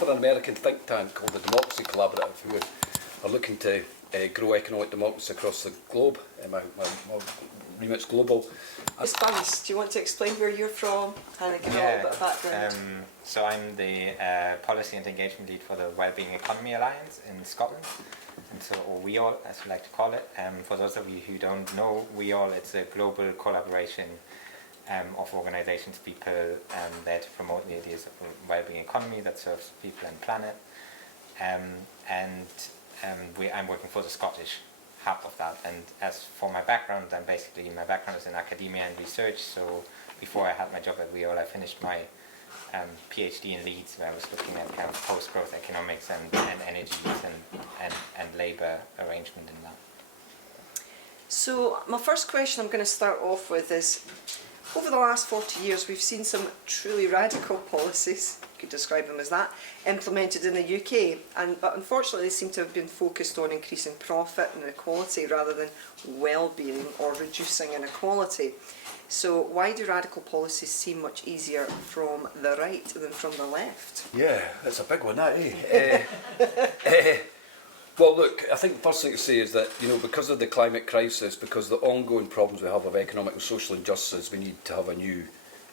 for an American think tank called the Democracy Collaborative, who are looking to grow economic democracy across the globe. My remit's global. Ms. Bunse, do you want to explain where you're from and give a little bit of background? So I'm the Policy and Engagement Lead for the Wellbeing Economy Alliance in Scotland, and so, or WeAll as we like to call it. For those of you who don't know WeAll, it's a global collaboration of organisations, people there to promote the ideas of a wellbeing economy that serves people and planet. I'm working for the Scottish hub of that. And as for my background, my background is in academia and research. So before I had my job at WeAll, I finished my PhD in Leeds, where I was looking at kind of post-growth economics and energies and labour arrangement in that. So my first question I'm going to start off with is, over the last 40 years we've seen some truly radical policies, you could describe them as that, implemented in the UK, but unfortunately they seem to have been focused on increasing profit and inequality rather than well-being or reducing inequality. So why do radical policies seem much easier from the right than from the left? Yeah, that's a big one, that, eh? Well, look, I think the first thing to say is that, because of the climate crisis, because of the ongoing problems we have of economic and social injustice, we need to have a new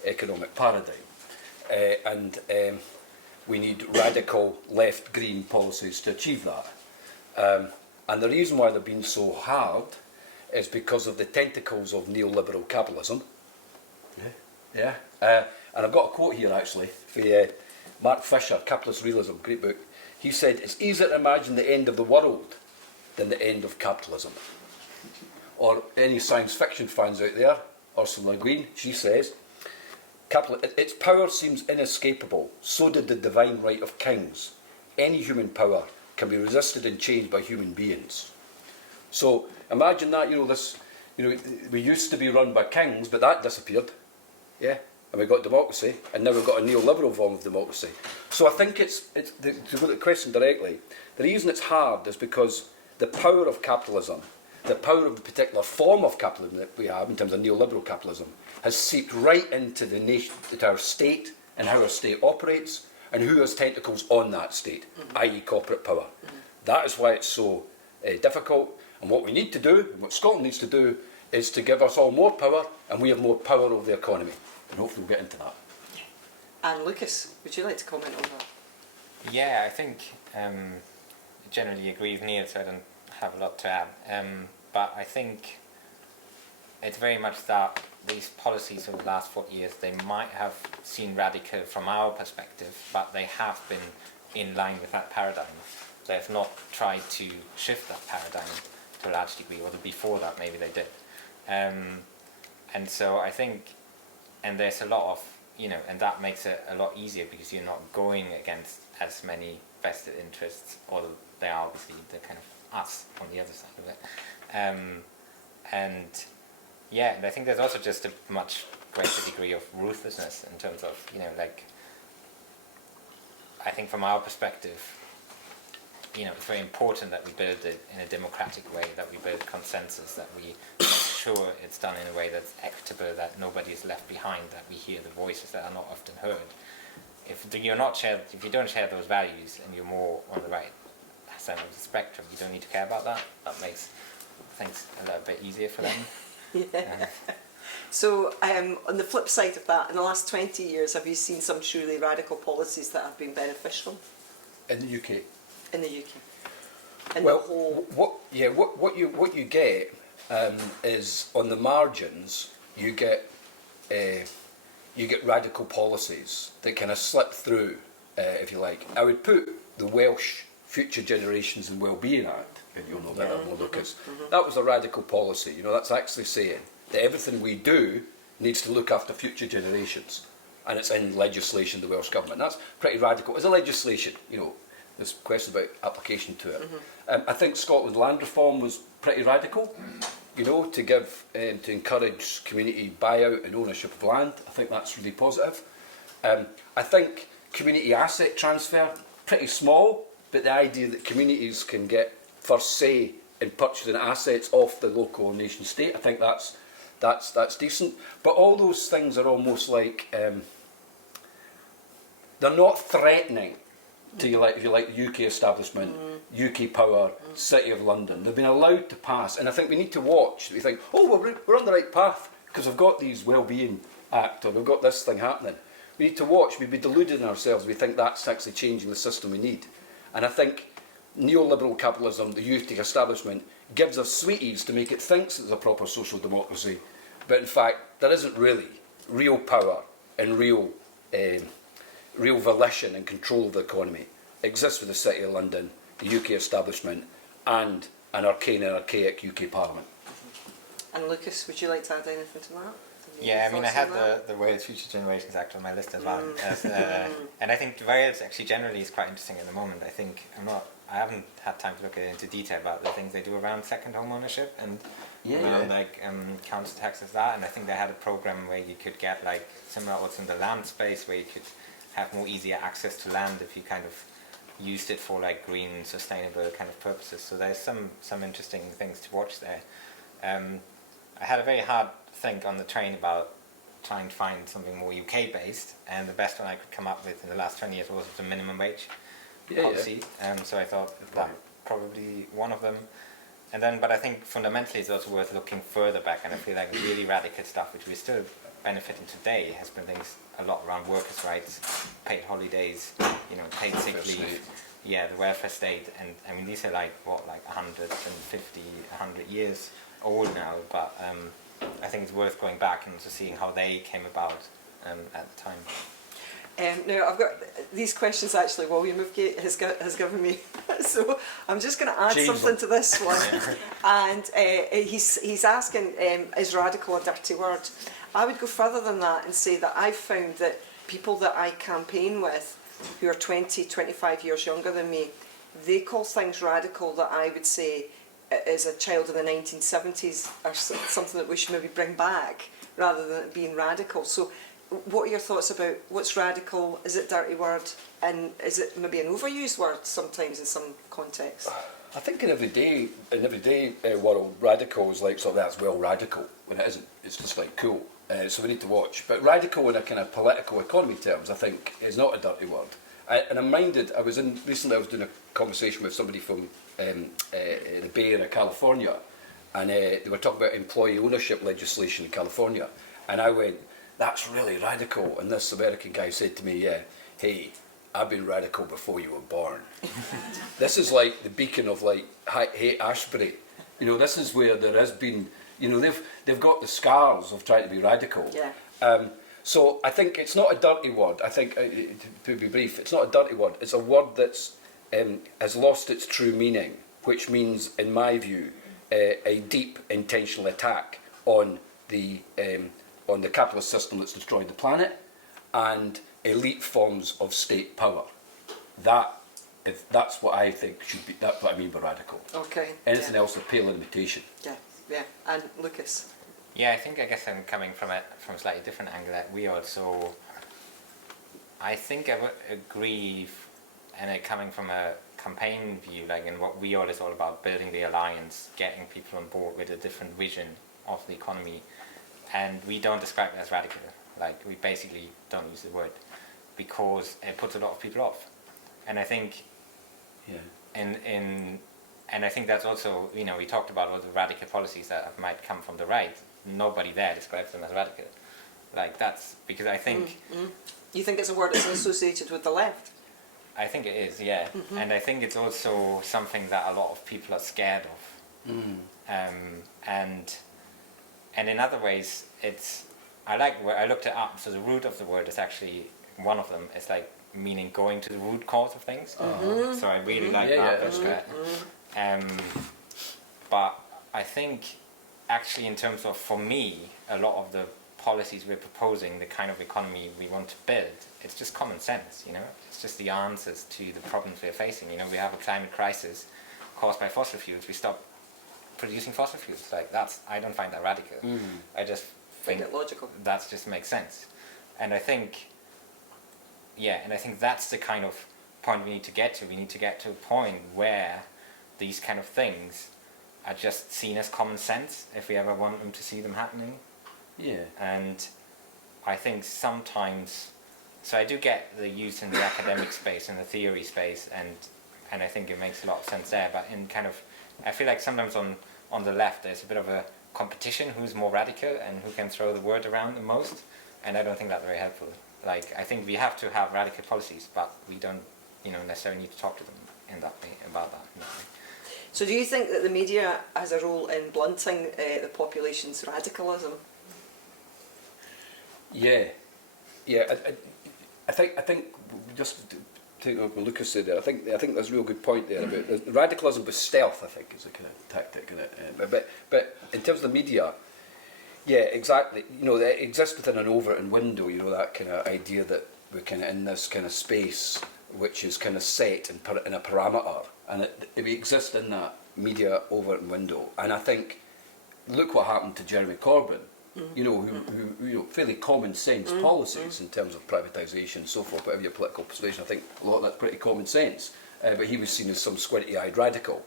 economic paradigm. We need radical left-green policies to achieve that. And the reason why they've been so hard is because of the tentacles of neoliberal capitalism. Yeah. And I've got a quote here, actually, for Mark Fisher, Capitalist Realism, great book. He said, "It's easier to imagine the end of the world than the end of capitalism." Or any science fiction fans out there, Ursula Le Guin, she says, "Its power seems inescapable. So did the divine right of kings. Any human power can be resisted and changed by human beings." So imagine that, we used to be run by kings, but that disappeared. Yeah. And we've got democracy, and now we've got a neoliberal form of democracy. So I think to go to the question directly, the reason it's hard is because the power of capitalism, the power of the particular form of capitalism that we have in terms of neoliberal capitalism, has seeped right into the nation, into our state, and how our state operates, and who has tentacles on that state, i.e. corporate power. That is why it's so difficult, and what we need to do, and what Scotland needs to do, is to give us all more power, and we have more power over the economy. And hopefully we'll get into that. And Lucas, would you like to comment on that? Yeah, I think I generally agree with Neil, so I don't have a lot to add. But I think it's very much that these policies over the last 40 years, they might have seemed radical from our perspective, but they have been in line with that paradigm. They have not tried to shift that paradigm to a large degree, or before that maybe they did. And so I think, and there's a lot of, and that makes it a lot easier because you're not going against as many vested interests, although they are obviously the kind of us on the other side of it. And I think there's also just a much greater degree of ruthlessness in terms of, I think from our perspective, it's very important that we build it in a democratic way, that we build consensus, that we make sure it's done in a way that's equitable, that nobody is left behind, that we hear the voices that are not often heard. If you don't share those values and you're more on the right side of the spectrum, you don't need to care about that. That makes things a little bit easier for them. Yeah. So on the flip side of that, in the last 20 years, have you seen some truly radical policies that have been beneficial? In the UK? In the UK. What you get is on the margins you get radical policies that kind of slip through, if you like. I would put the Welsh Future Generations and Wellbeing Act, and you'll know that more, Lucas. That was a radical policy. That's actually saying that everything we do needs to look after future generations, and it's in legislation, the Welsh Government. That's pretty radical. As a legislation, there's questions about application to it. I think Scotland land reform was pretty radical, to give, to encourage community buyout and ownership of land. I think that's really positive. I think community asset transfer, pretty small, but the idea that communities can get first say in purchasing assets off the local nation state, I think that's decent. But all those things are almost like, they're not threatening to if you like, the UK establishment, UK power, City of London. They've been allowed to pass, and I think we need to watch. We think, oh, well, we're on the right path because we've got these Wellbeing Act, or we've got this thing happening. We need to watch. We'd be deluded in ourselves. We think that's actually changing the system we need. And I think neoliberal capitalism, the UK establishment, gives us sweeties to make it think it's a proper social democracy. But in fact, there isn't really real power and real volition and control of the economy. It exists with the City of London, the UK establishment, and an arcane and archaic UK Parliament. And Lucas, would you like to add anything to that? Yeah, I mean, I had the WeAll Future Generations Act on my list as well, and I think WeAll actually generally is quite interesting at the moment. I think I haven't had time to look at it into detail about the things they do around second home ownership and like council taxes that. And I think they had a program where you could get like similar also in the land space where you could have more easier access to land if you kind of used it for like green, sustainable kind of purposes. So there's some interesting things to watch there. I had a very hard think on the train about trying to find something more UK based, and the best one I could come up with in the last 20 years was the minimum wage policy. So I thought that probably one of them. And then, but I think fundamentally it's also worth looking further back, and I feel like really radical stuff which we're still benefiting today has been things a lot around workers' rights, paid holidays, paid sick leave, the welfare state, and I mean these are like 150, 100 years old now, but I think it's worth going back and to seeing how they came about at the time. Now I've got these questions actually. William Moofgate has given me, so I'm just going to add something to this one. And he's asking, is radical a dirty word? I would go further than that and say that I've found that people that I campaign with, who are 20, 25 years younger than me, they call things radical that I would say, as a child of the 1970s, are something that we should maybe bring back rather than it being radical. So what are your thoughts about what's radical? Is it a dirty word? And is it maybe an overused word sometimes in some contexts? I think in everyday world, radical is like something that's well radical when it isn't. It's just like cool. So we need to watch. But radical in a kind of political economy terms, I think, is not a dirty word. And I'm minded. Recently I was doing a conversation with somebody from the Bay Area, California, and they were talking about employee ownership legislation in California, and I went, "That's really radical." And this American guy said to me, "Yeah, hey, I've been radical before you were born." This is like the beacon of like Haight-Ashbury. This is where there has been. They've got the scars of trying to be radical. Yeah. So I think it's not a dirty word. I think, to be brief, it's not a dirty word. It's a word that's has lost its true meaning, which means, in my view, a deep intentional attack on the capitalist system that's destroyed the planet and elite forms of state power. That's what I think should be. That's what I mean by radical. Okay. Anything else a pale imitation. Yeah. And Lucas. Yeah, I guess I'm coming from a slightly different angle at WeAll. So I think I would agree, and coming from a campaign view, like in what WeAll is all about, building the alliance, getting people on board with a different vision of the economy, and we don't describe it as radical. Like we basically don't use the word because it puts a lot of people off, and I think, and I think that's also, we talked about all the radical policies that might come from the right. Nobody there describes them as radical. Like that's because I think. You think it's a word that's associated with the left? I think it is, yeah. And I think it's also something that a lot of people are scared of. And in other ways, I looked it up. So the root of the word is actually, one of them is like meaning going to the root cause of things. So I really like that. But I think actually in terms of, for me, a lot of the policies we're proposing, the kind of economy we want to build, it's just common sense, It's just the answers to the problems we're facing. We have a climate crisis caused by fossil fuels. We stop producing fossil fuels. Like I don't find that radical. I just think it logical. That just makes sense. And I think that's the kind of point we need to get to. We need to get to a point where these kind of things are just seen as common sense if we ever want them to see them happening. Yeah. And I think sometimes so I do get the use in the academic space and the theory space, and I think it makes a lot of sense there. But in kind of, I feel like sometimes on the left there's a bit of a competition who's more radical and who can throw the word around the most, and I don't think that's very helpful. Like, I think we have to have radical policies, but we don't, necessarily need to talk to them in that way about that. In that way. So do you think that the media has a role in blunting the population's radicalism? Yeah. I think just take what Lucas said there. I think there's a real good point there about radicalism with stealth. I think is a kind of tactic in it. But in terms of the media, yeah, exactly. It exists within an Overton window. That kind of idea that we're kind of in this kind of space which is kind of set in a parameter, and it exists in that media Overton window. And I think, look what happened to Jeremy Corbyn. Who fairly common sense policies in terms of privatisation and so forth, whatever your political persuasion. I think a lot of that's pretty common sense. But he was seen as some squinty-eyed radical,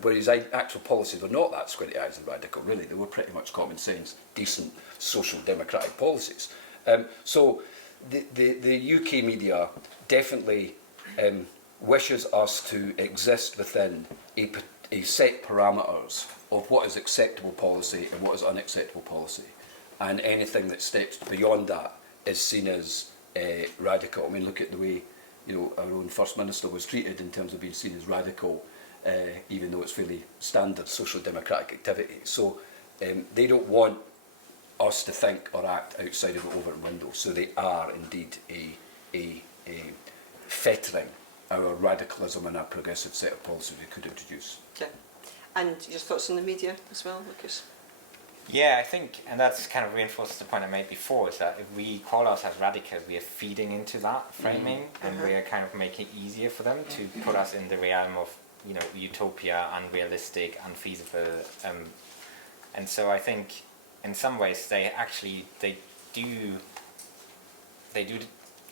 whereas actual policies were not that squinty-eyed and radical, really. They were pretty much common sense, decent, social democratic policies. So the UK media definitely wishes us to exist within a set parameters of what is acceptable policy and what is unacceptable policy, and anything that steps beyond that is seen as radical. I mean, look at the way our own First Minister was treated in terms of being seen as radical, even though it's fairly standard social democratic activity. So they don't want us to think or act outside of the Overton window. So they are indeed a fettering our radicalism and our progressive set of policies we could introduce. Okay. And your thoughts on the media as well, Lucas? Yeah, I think, and that's kind of reinforces the point I made before, is that if we call ourselves radical, we are feeding into that framing, and we are kind of making it easier for them to put us in the realm of, utopia, unrealistic, unfeasible, and so I think in some ways they do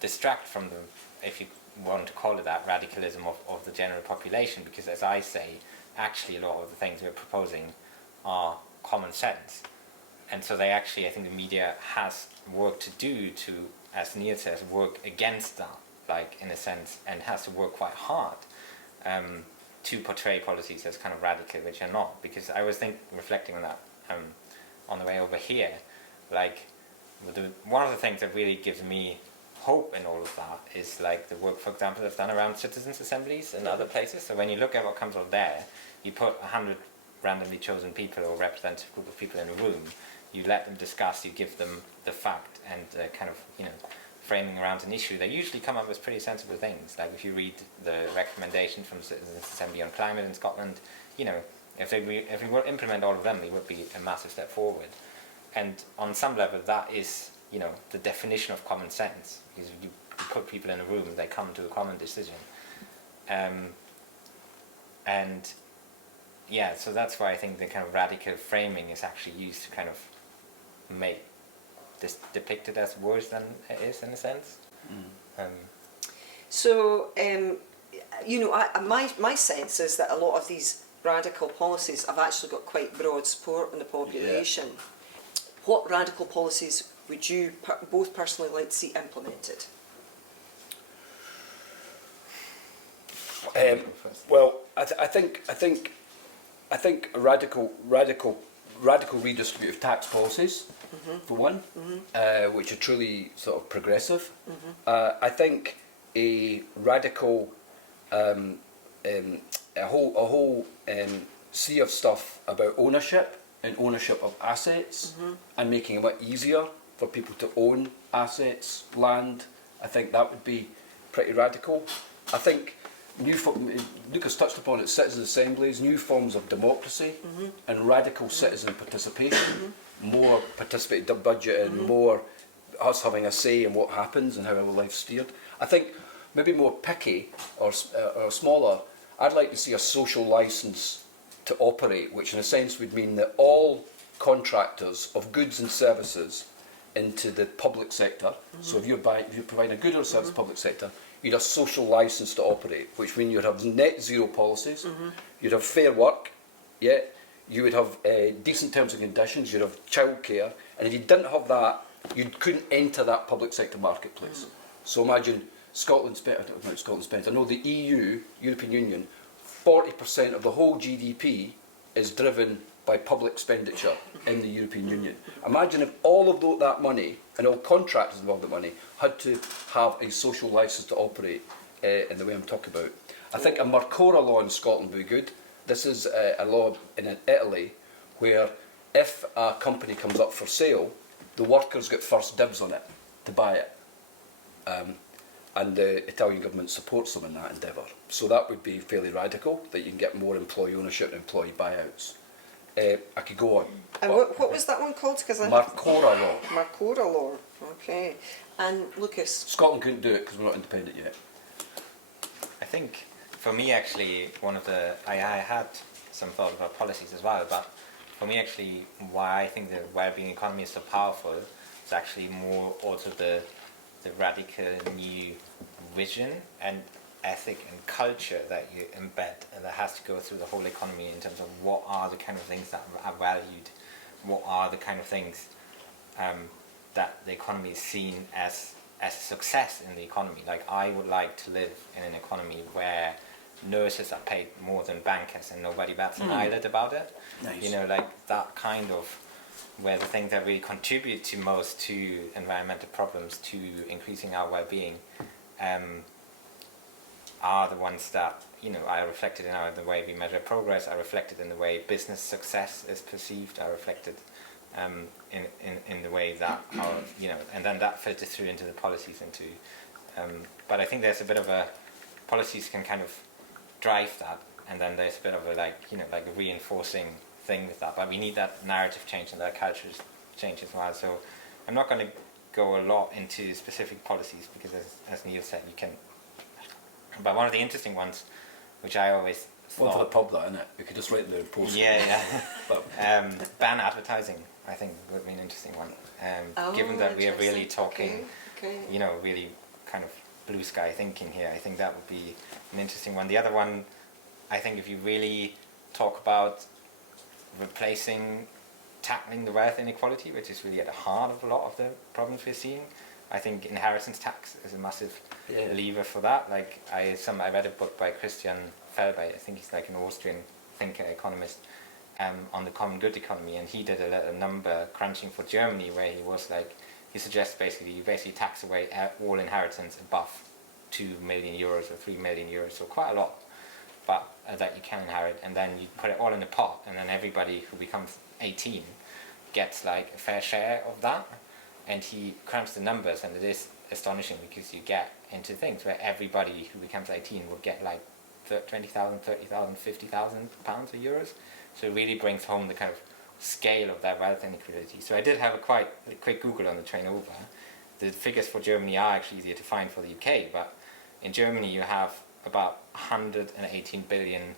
distract from the, if you want to call it that, radicalism of the general population, because as I say, actually a lot of the things we're proposing are common sense, and so they actually, I think the media has work to do to, as Neil says, work against that, like, in a sense, and has to work quite hard to portray policies as kind of radical, which are not, because I was reflecting on that on the way over here, like, one of the things that really gives me hope in all of that is like the work, for example, that's done around citizens' assemblies and other places. So when you look at what comes out there, you put 100 randomly chosen people or representative group of people in a room, you let them discuss, you give them the fact and kind of, framing around an issue. They usually come up with pretty sensible things. Like if you read the recommendation from Citizens' Assembly on climate in Scotland, if we were to implement all of them, it would be a massive step forward. And on some level, that is, the definition of common sense. Because you put people in a room, they come to a common decision. And yeah, so that's why I think the kind of radical framing is actually used to kind of make this depicted as worse than it is, in a sense. So, my sense is that a lot of these radical policies have actually got quite broad support in the population. Yeah. What radical policies would you both personally like to see implemented? Well, I think a radical redistributive tax policies, for one, which are truly sort of progressive. I think a radical, a whole sea of stuff about ownership and ownership of assets, and making it much easier for people to own assets, land. I think that would be pretty radical. I think Lucas touched upon it, citizen assemblies, new forms of democracy, and radical citizen participation, more participative budgeting, more us having a say in what happens and how our life's steered. I think maybe more picky or smaller, I'd like to see a social licence to operate, which in a sense would mean that all contractors of goods and services into the public sector, so if you're providing a good or service public sector, you'd have social licence to operate, which means you'd have net zero policies, you'd have fair work, you would have decent terms and conditions, you'd have childcare, and if you didn't have that, you couldn't enter that public sector marketplace. So imagine Scotland spent, I don't know how much Scotland spent, I know the EU, European Union, 40% of the whole GDP is driven by public expenditure in the European Union. Imagine if all of that money, and all contractors involved in money, had to have a social licence to operate in the way I'm talking about. I think a Marcora law in Scotland would be good. This is a law in Italy where if a company comes up for sale, the workers get first dibs on it to buy it. And the Italian government supports them in that endeavour. So that would be fairly radical, that you can get more employee ownership and employee buyouts. I could go on. And what was that one called? Marcora law. Marcora law, okay. And Lucas? Scotland couldn't do it because we're not independent yet. I think for me actually I had some thought about policies as well, but for me actually why I think the well-being economy is so powerful is actually more also the radical new vision and ethic and culture that you embed and that has to go through the whole economy in terms of what are the kind of things that are valued, what are the kind of things that the economy is seen as a success in the economy. Like I would like to live in an economy where nurses are paid more than bankers and nobody bats an eyelid about it. Nice. You know, like that kind of where the things that really contribute to most to environmental problems, to increasing our well-being, are the ones that, you know, are reflected in the way we measure progress, are reflected in the way business success is perceived, are reflected in the way that our, you know, and then that filters through into the policies but I think there's a bit of a, policies can kind of drive that, and then there's a bit of a like a reinforcing thing with that, but we need that narrative change and that culture change as well. So I'm not going to go a lot into specific policies because as Neil said, you can, but one of the interesting ones which I always thought, one for the pub, that, innit? We could just write in there and post it. Yeah. Ban advertising, I think, would be an interesting one. Given that we are really talking, you know, really kind of blue sky thinking here, I think that would be an interesting one. The other one, I think, if you really talk about tackling the wealth inequality, which is really at the heart of a lot of the problems we're seeing, I think inheritance tax is a massive lever for that. Like I read a book by Christian Felber, I think he's like an Austrian thinker, economist, on the common good economy, and he did a little number crunching for Germany where he suggests basically you tax away all inheritance above 2 million euros or 3 million euros, so quite a lot, but that you can inherit, and then you put it all in a pot, and then everybody who becomes 18 gets like a fair share of that. And he crunched the numbers, and it is astonishing because you get into things where everybody who becomes 18 will get like 20,000, 30,000, 50,000 pounds or euros. So it really brings home the kind of scale of that wealth inequality. So I did have a quick Google on the train over. The figures for Germany are actually easier to find for the UK, but in Germany you have about 118 billion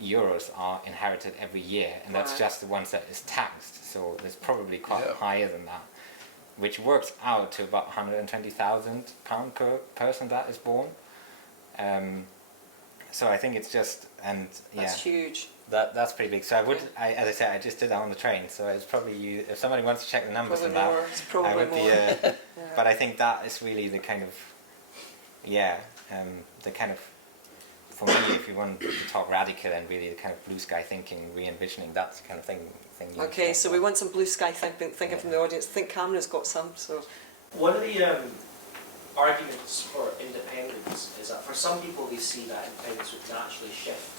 euros are inherited every year, and that's just the ones that is taxed. So there's probably quite higher than that, which works out to about £120,000 per person that is born. So I think it's just, and that's huge. That's pretty big. So as I said, I just did that on the train. So it's probably if somebody wants to check the numbers on that, I would be. But I think that is really the kind of, the kind of, for me, if you want to talk radical and really the kind of blue sky thinking, re-envisioning, that's the kind of thing. Okay, so we want some blue sky thinking from the audience. I think Cameron's got some. So one of the arguments for independence is that for some people they see that independence would naturally shift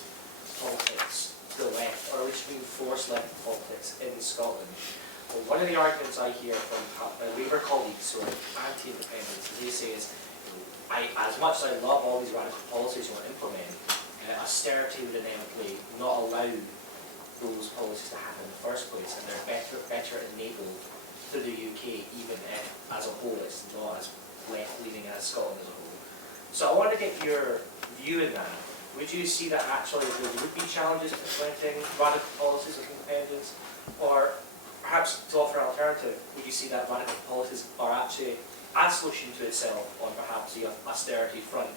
politics to the left, or at least reinforce left politics in Scotland. But one of the arguments I hear from my Labour colleagues who are anti-independence, they say is, as much as I love all these radical policies you want to implement, austerity would inevitably not allow those policies to happen in the first place, and they're better enabled through the UK, even if as a whole it's not as left-leaning as Scotland as a whole. So I want to get your view in that. Would you see that actually there would be challenges to implementing radical policies of independence, or perhaps to offer an alternative, would you see that radical policies are actually a solution to itself on perhaps the austerity front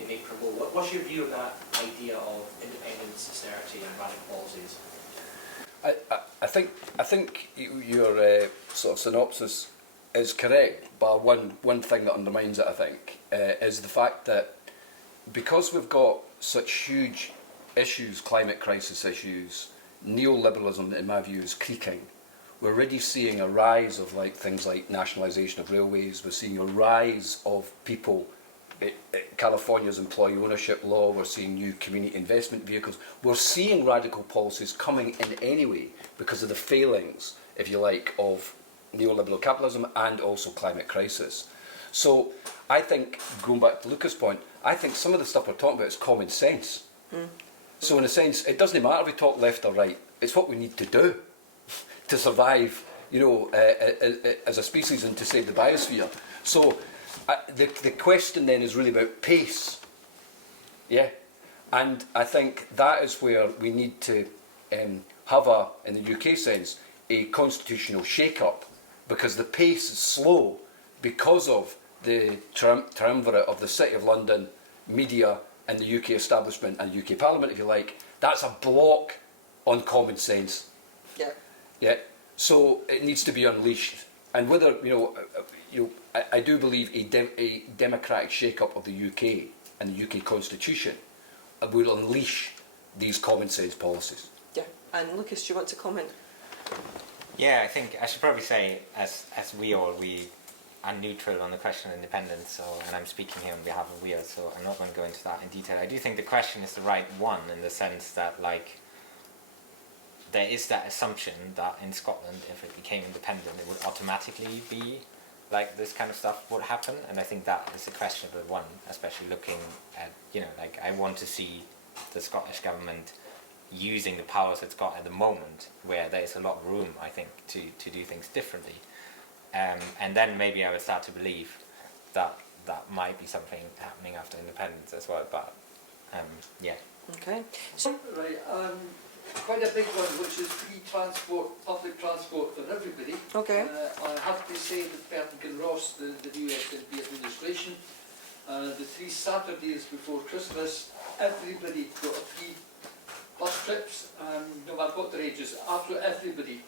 they may promote? What's your view of that idea of independence, austerity and radical policies? I think your sort of synopsis is correct, but one thing that undermines it, I think, is the fact that because we've got such huge issues, climate crisis issues, neoliberalism, in my view, is creaking. We're already seeing a rise of things like nationalisation of railways. We're seeing a rise of people. California's employee ownership law. We're seeing new community investment vehicles. We're seeing radical policies coming in anyway because of the failings, if you like, of neoliberal capitalism and also climate crisis. So I think, going back to Lukas' point, I think some of the stuff we're talking about is common sense. So in a sense, it doesn't matter if we talk left or right. It's what we need to do to survive, as a species and to save the biosphere. So the question then is really about pace. Yeah, and I think that is where we need to have in the UK sense, a constitutional shake-up, because the pace is slow because of the triumvirate of the City of London, media, and the UK establishment and UK Parliament, if you like. That's a block on common sense. Yeah. Yeah. So it needs to be unleashed. And whether I do believe a democratic shake-up of the UK and the UK Constitution will unleash these common sense policies. Yeah. And Lukas, do you want to comment? Yeah, I think I should probably say, as WeAll, we are neutral on the question of independence, so, and I'm speaking here on behalf of WeAll, so I'm not going to go into that in detail. I do think the question is the right one in the sense that, there is that assumption that in Scotland, if it became independent, it would automatically be this kind of stuff would happen, and I think that is a questionable one, especially looking at, I want to see the Scottish government using the powers it's got at the moment, where there's a lot of room, I think, to do things differently. And then maybe I would start to believe that that might be something happening after independence as well, but yeah. Okay. So, Right, quite a big one, which is free transport, public transport for everybody. okay. I have to say that Pertwee and Ross, the new SNP administration, the 3 Saturdays before Christmas, everybody got a free bus trips, no matter what their ages, absolutely everybody.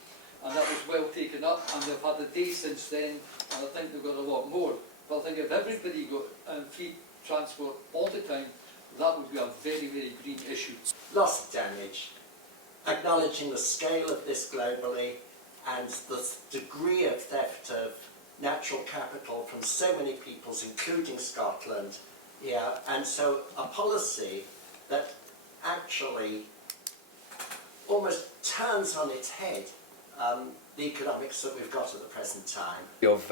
And that was well taken up, and they've had a day since then, and I think they've got a lot more. But I think if everybody got free transport all the time, that would be a very, very green issue. Loss of damage, acknowledging the scale of this globally and the degree of theft of natural capital from so many peoples, including Scotland, and so a policy that actually almost turns on its head the economics that we've got at the present time. Of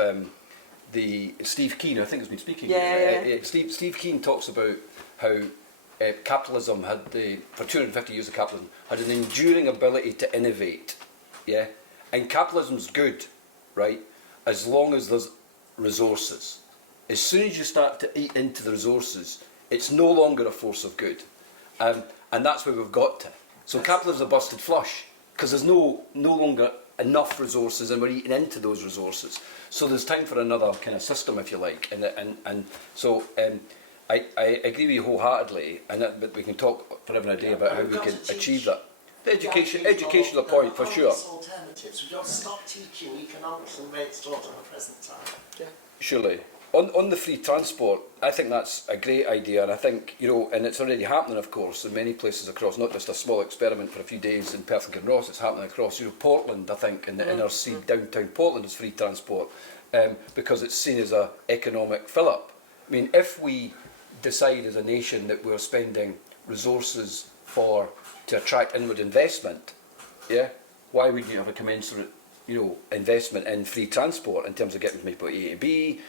the Steve Keen, I think has been speaking. Yeah. Steve Keen talks about how capitalism for 250 years of capitalism, had an enduring ability to innovate. Yeah, and capitalism's good, right? As long as there's resources. As soon as you start to eat into the resources, it's no longer a force of good, and that's where we've got to. So capitalism's a busted flush because there's no longer enough resources, and we're eating into those resources. So there's time for another kind of system, if you like, and so. I agree with you wholeheartedly, but we can talk forever and a day about how we can achieve that. The educational point, for sure. Alternatives. We've got to stop teaching economics and rates taught at the present time. Yeah. Surely. On the free transport, I think that's a great idea, and I think, and it's already happening, of course, in many places across, not just a small experiment for a few days in Perth and Ross, it's happening across, Portland, I think, in the inner sea, downtown Portland is free transport, because it's seen as an economic fill-up. I mean, if we decide as a nation that we're spending resources to attract inward investment, why would you have a commensurate, investment in free transport in terms of getting from A to B,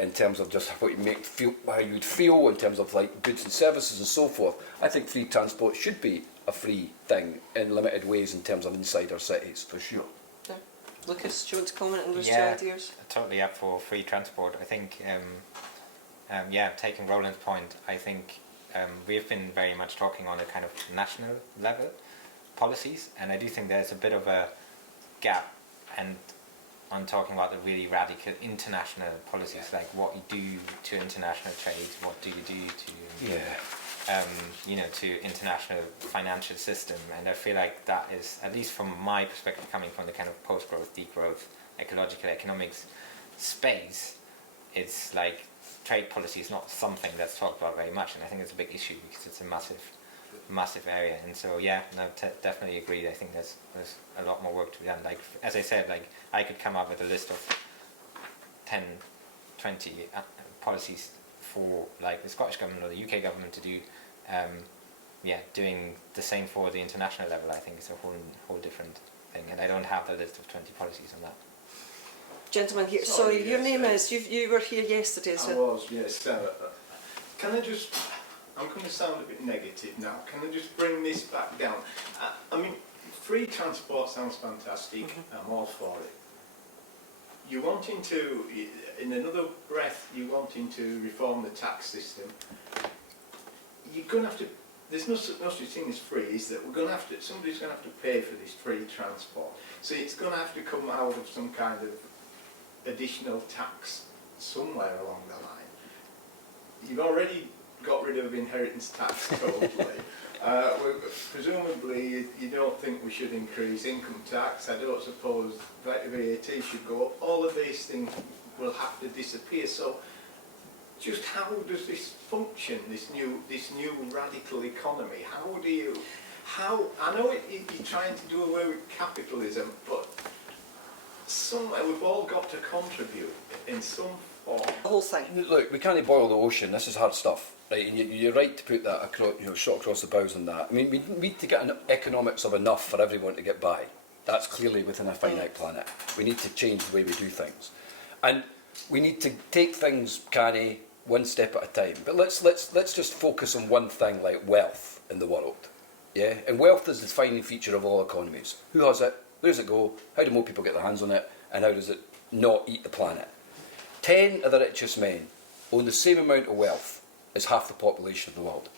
in terms of just how you'd feel, in terms of goods and services and so forth? I think free transport should be a free thing in limited ways in terms of inside our cities, for sure. Yeah. Lukas, do you want to comment on those two Yeah, ideas? totally up for free transport. I think, taking Roland's point, I think we've been very much talking on a kind of national level policies, and I do think there's a bit of a gap and on talking about the really radical international policies, like what you do to international trade, what do you do to to international financial system. And I feel like that is, at least from my perspective, coming from the kind of post-growth, degrowth, ecological economics space, it's like trade policy is not something that's talked about very much, and I think it's a big issue because it's a massive area. And so definitely agree. I think there's a lot more work to be done. Like as I said, like I could come up with a list of 10, 20 policies for like the Scottish government or the UK government to do. Doing the same for the international level, I think is a whole different thing, and I don't have the list of 20 policies on that. Gentleman here, sorry, your name is, you were here yesterday, so... I was, yes. Can I just, I'm going to sound a bit negative now, can I just bring this back down? I mean, free transport sounds fantastic, I'm all for it. You wanting to, in another breath, you wanting to reform the tax system, you're going to have to, there's no such thing as free, is that somebody's going to have to pay for this free transport. So it's going to have to come out of some kind of additional tax somewhere along the line. You've already got rid of inheritance tax totally. Presumably you don't think we should increase income tax. I don't suppose VAT should go up. All of these things will have to disappear. So just how does this function, this new radical economy? I know you're trying to do away with capitalism, but somewhere we've all got to contribute in some form. The whole thing. Look, we can't boil the ocean. This is hard stuff, right? And you're right to put that across, shot across the bows on that. I mean, we need to get an economics of enough for everyone to get by. That's clearly within a finite planet. We need to change the way we do things, and we need to take things canny one step at a time. But let's just focus on one thing, like wealth in the world. Yeah, and wealth is the defining feature of all economies. Who has it? Where does it go? How do more people get their hands on it? And how does it not eat the planet? 10 of the richest men own the same amount of wealth as half the population of the world.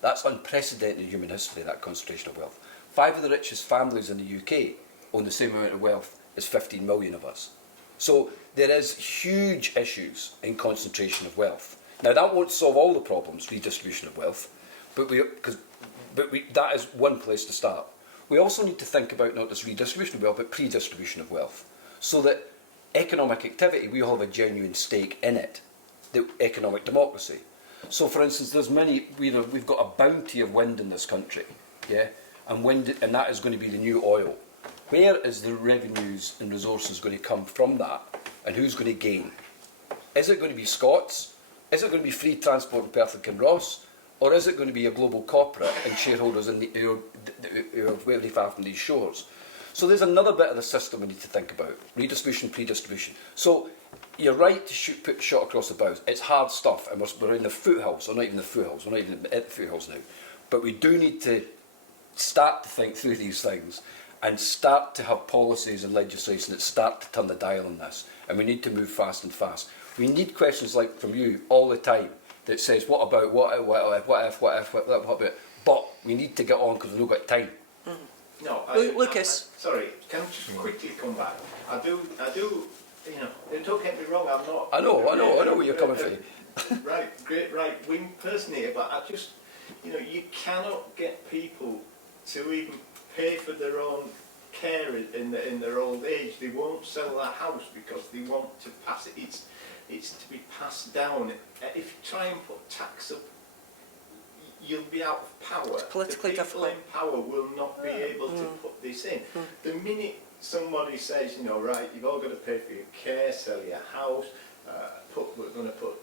That's unprecedented in human history, that concentration of wealth. 5 of the richest families in the UK own the same amount of wealth as 15 million of us. So there is huge issues in concentration of wealth. Now that won't solve all the problems, redistribution of wealth, but that is one place to start. We also need to think about not just redistribution of wealth, but pre-distribution of wealth, so that economic activity, we all have a genuine stake in it, the economic democracy. So, for instance, we've got a bounty of wind in this country, yeah, and that is going to be the new oil. Where is the revenues and resources going to come from that, and who's going to gain? Is it going to be Scots? Is it going to be free transport in Perth and Kinross? Or is it going to be a global corporate and shareholders who are very far from these shores? So there's another bit of the system we need to think about. Redistribution, pre-distribution. So you're right to put shot across the bows. It's hard stuff, and we're in the foothills, or not even the foothills, we're not even at the foothills now. But we do need to start to think through these things and start to have policies and legislation that start to turn the dial on this. And we need to move fast and fast. We need questions like from you all the time that says, what about, what if, but we need to get on because we've not got time. No, Lucas. Sorry, can I just quickly come back? I do, don't get me wrong, I'm not... I know where you're coming from. Great right-wing person here, but I just, you cannot get people to even pay for their own care in their old age. They won't sell their house because they want to pass it. It's to be passed down. If you try and put tax up, you'll be out of power. It's politically the people difficult. in power will not be able to put this in. The minute somebody says, right, you've all got to pay for your care, sell your house, we're going to put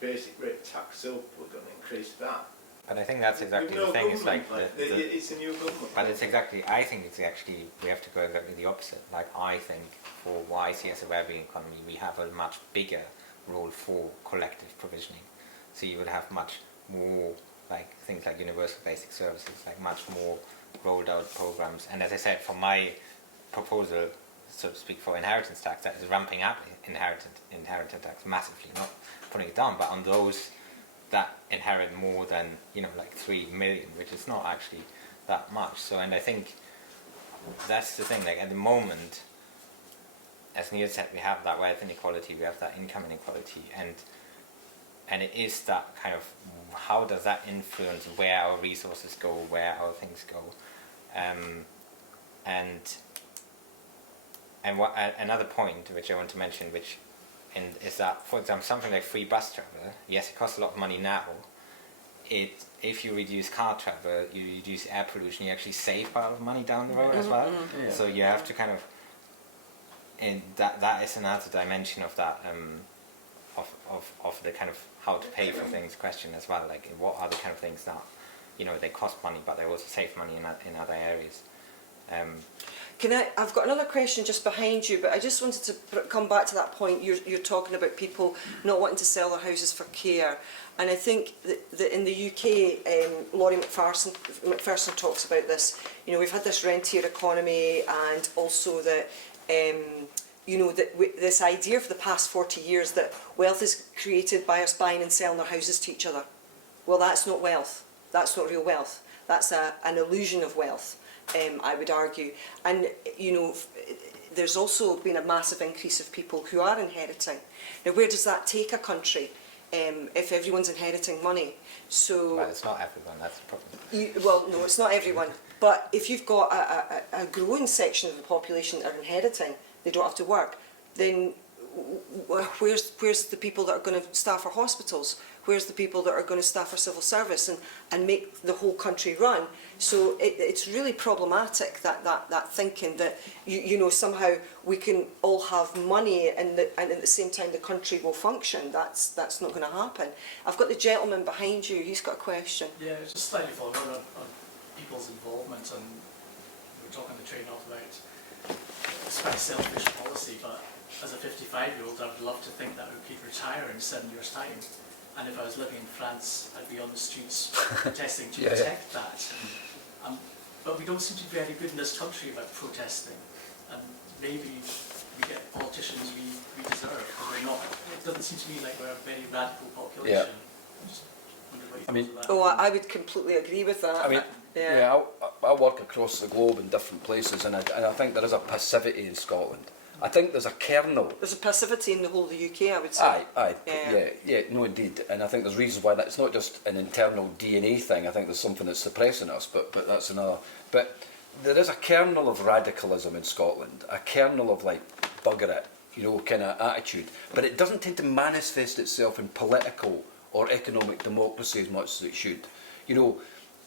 basic rate tax up, we're going to increase that. But I think that's exactly the thing. It's like it's a new government. But I think it's actually, we have to go exactly the opposite. Like, I think for what I see as a well-being economy, we have a much bigger role for collective provisioning. So you will have much more like things like universal basic services, like much more rolled out programs. And as I said, for my proposal, so to speak, for inheritance tax, that is ramping up inheritance tax massively, not putting it down, but on those that inherit more than, like 3 million, which is not actually that much. So, and I think that's the thing, like at the moment, as Neil said, we have that wealth inequality, we have that income inequality, and it is that kind of, how does that influence where our resources go, where our things go, and another point which I want to mention, which is that, for example, something like free bus travel, yes, it costs a lot of money now. If you reduce car travel, you reduce air pollution, you actually save a lot of money down the road as well. Yeah. So you have to kind of, and that is another dimension of that, of the kind of how to pay for things question as well. Like, what are the kind of things that, they cost money, but they also save money in other areas. I've got another question just behind you, but I just wanted to come back to that point. You're talking about people not wanting to sell their houses for care, and I think that in the UK, Laurie McPherson talks about this. We've had this rentier economy, and also that this idea for the past 40 years that wealth is created by us buying and selling our houses to each other. Well, that's not wealth. That's not real wealth. That's an illusion of wealth. I would argue, and there's also been a massive increase of people who are inheriting. Now, where does that take a country if everyone's inheriting money? So, well, it's not everyone. That's the problem. Well, no, it's not everyone. But if you've got a growing section of the population that are inheriting, they don't have to work. Then where's the people that are going to staff our hospitals? Where's the people that are going to staff our civil service and make the whole country run? So it's really problematic, that thinking that somehow we can all have money and at the same time the country will function. That's not going to happen. I've got the gentleman behind you. He's got a question. Yeah, just slightly following on people's involvement, and we were talking the train off about it's quite selfish policy, but as a 55-year-old, I would love to think that we could retire in 7 years' time. And if I was living in France, I'd be on the streets protesting to protect that. But we don't seem to be very good in this country about protesting. And maybe we get politicians we deserve, but we're not. It doesn't seem to me like we're a very radical population. I just wonder what you think of that. I would completely agree with that. I work across the globe in different places, and I think there is a passivity in Scotland. I think there's a kernel. There's a passivity in the whole of the UK, I would say. No, indeed. And I think there's reasons why that. It's not just an internal DNA thing. I think there's something that's suppressing us, but that's another. But there is a kernel of radicalism in Scotland, a kernel of like bugger it, kind of attitude. But it doesn't tend to manifest itself in political or economic democracy as much as it should.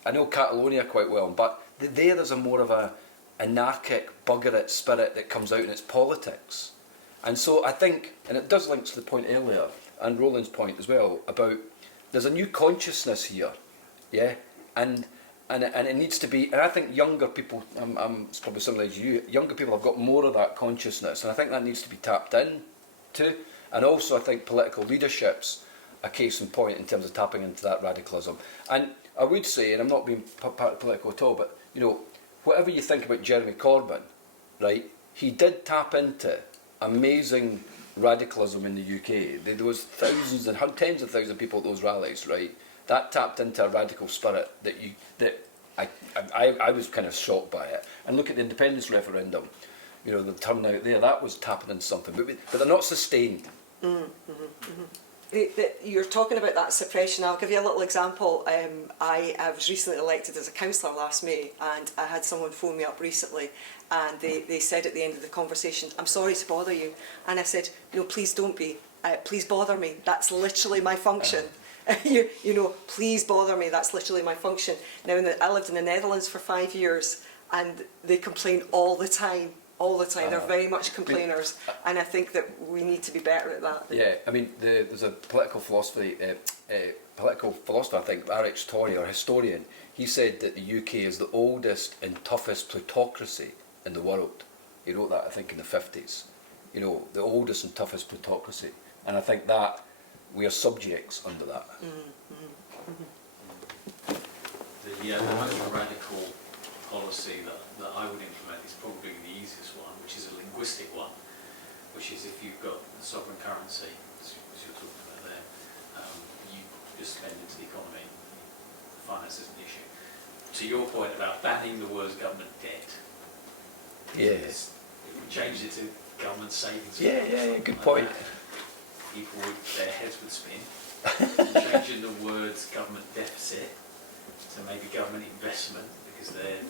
I know Catalonia quite well, but there's a more of a anarchic bugger it spirit that comes out in its politics. And so I think, and it does link to the point earlier and Roland's point as well about there's a new consciousness here, and it needs to be, and I think younger people, it's probably similar to you, younger people have got more of that consciousness, and I think that needs to be tapped in to. And also I think political leadership's a case in point in terms of tapping into that radicalism. And I would say, and I'm not being part of political at all, but whatever you think about Jeremy Corbyn, right, he did tap into amazing radicalism in the UK. There was thousands and tens of thousands of people at those rallies, right? That tapped into a radical spirit that I was kind of shocked by it. And look at the independence referendum, the turnout there, that was tapping into something, but they're not sustained. You're talking about that suppression. I'll give you a little example. I was recently elected as a councillor last May, and I had someone phone me up recently, and they said at the end of the conversation, "I'm sorry to bother you," and I said, "No, please don't be. Please bother me. That's literally my function." Please bother me. That's literally my function. Now, I lived in the Netherlands for 5 years, and they complain all the time. All the time, they're very much complainers, and I think that we need to be better at that. Yeah, I mean, there's a political philosopher, I think, R.H. Torrey, or historian. He said that the UK is the oldest and toughest plutocracy in the world. He wrote that, I think, in the 50s. The oldest and toughest plutocracy, and I think that we are subjects under that. The most radical policy that I would implement is probably the easiest one, which is a linguistic one, which is if you've got the sovereign currency, as you're talking about there, you just spend into the economy, finance isn't the issue. To your point about banning the words government debt, Yes. if we changed it to government savings, good point. People their heads would spin. Changing the words government deficit to maybe government investment, because their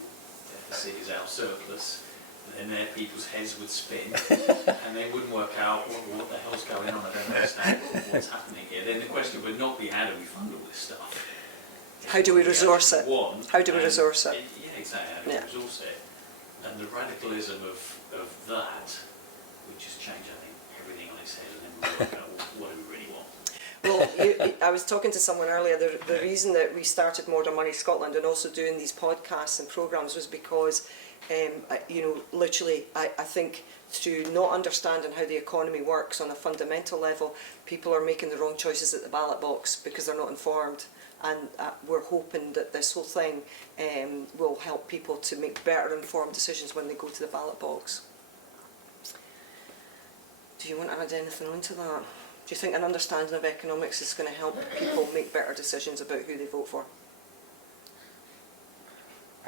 deficit is our surplus, and then their people's heads would spin and they wouldn't work out what the hell's going on at understand what's happening here, then the question would not be how do we fund all this stuff. How do we resource it? How do we resource it? Yeah, exactly, how do we resource it? And the radicalism of that would just change, I think, everything on its head, and then we work out what do we really want. Well, I was talking to someone earlier, the reason that we started Modern Money Scotland and also doing these podcasts and programmes was because, literally, I think through not understanding how the economy works on a fundamental level, people are making the wrong choices at the ballot box because they're not informed. And we're hoping that this whole thing will help people to make better informed decisions when they go to the ballot box. Do you want to add anything onto that? Do you think an understanding of economics is going to help people make better decisions about who they vote for?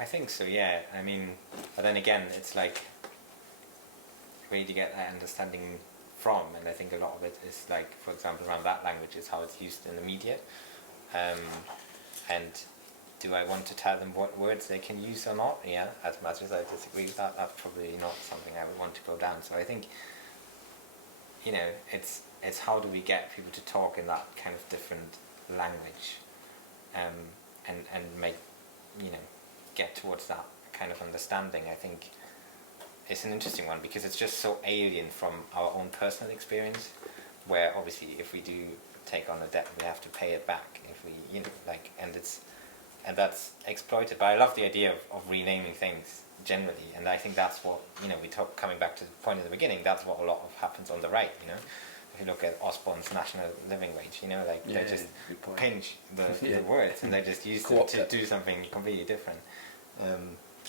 I think so, yeah. I mean, but then again, it's like, where do you get that understanding from? And I think a lot of it is like, for example, around that language is how it's used in the media. And do I want to tell them what words they can use or not? Yeah, as much as I disagree with that, that's probably not something I would want to go down. So I think, it's how do we get people to talk in that kind of different language, and make, get towards that kind of understanding. I think it's an interesting one because it's just so alien from our own personal experience, where obviously if we do take on a debt, we have to pay it back. If we, and that's exploited. But I love the idea of renaming things generally, and I think that's what we talk. Coming back to the point in the beginning, that's what a lot of happens on the right. If you look at Osborne's national living wage, they just pinch the words and they just use them to do something completely different.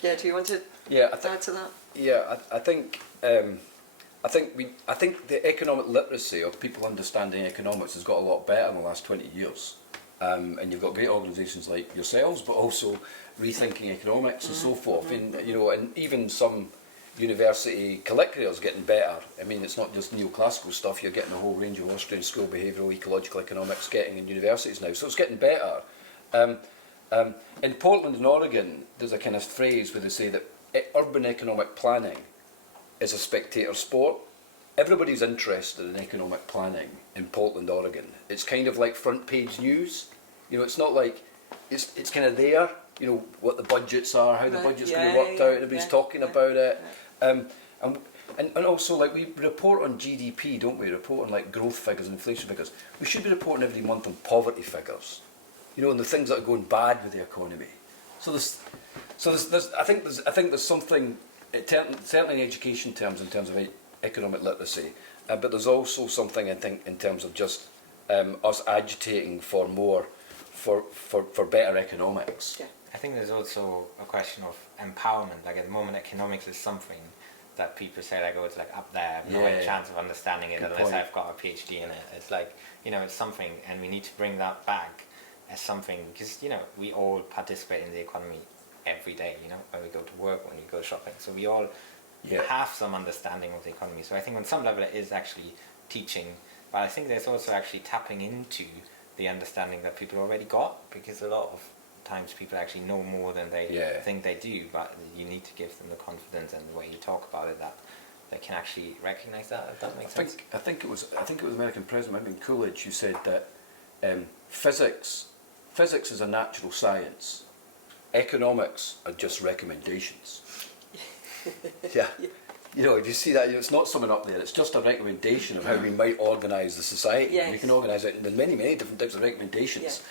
Do you want to add to that? Yeah, I think the economic literacy of people understanding economics has got a lot better in the last 20 years. And you've got great organisations like yourselves, but also Rethinking Economics and so forth. And even some university curriculums getting better. I mean, it's not just neoclassical stuff. You're getting a whole range of Austrian school behavioural ecological economics getting in universities now. So it's getting better. In Portland and Oregon, there's a kind of phrase where they say that urban economic planning is a spectator sport. Everybody's interested in economic planning in Portland, Oregon. It's kind of like front page news. It's not like, it's kind of there, what the budgets are, how the budget's going to be worked out, everybody's talking about it. And also, like, we report on GDP, don't we? Report on like growth figures and inflation figures. We should be reporting every month on poverty figures, and the things that are going bad with the economy. I think there's something, certainly in education terms, in terms of economic literacy, but there's also something, I think, in terms of just us agitating for more, for better economics. Yeah. I think there's also a question of empowerment. Like at the moment, economics is something that people say, like, oh, it's like up there, I've no chance of understanding it unless I've got a PhD in it. It's like, it's something, and we need to bring that back as something, because, we all participate in the economy every day, when we go to work, when we go shopping. So we all have some understanding of the economy. So I think on some level it is actually teaching, but I think there's also actually tapping into the understanding that people already got, because a lot of times people actually know more than they think they do, but you need to give them the confidence and the way you talk about it that they can actually recognise that, if that makes sense. I think it was American President, maybe in Coolidge, who said that physics is a natural science, economics are just recommendations. Yeah. If you see that, it's not something up there, it's just a recommendation of how we might organise the society. Yes. We can organise it in many, many different types of recommendations.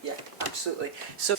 Yeah, absolutely. So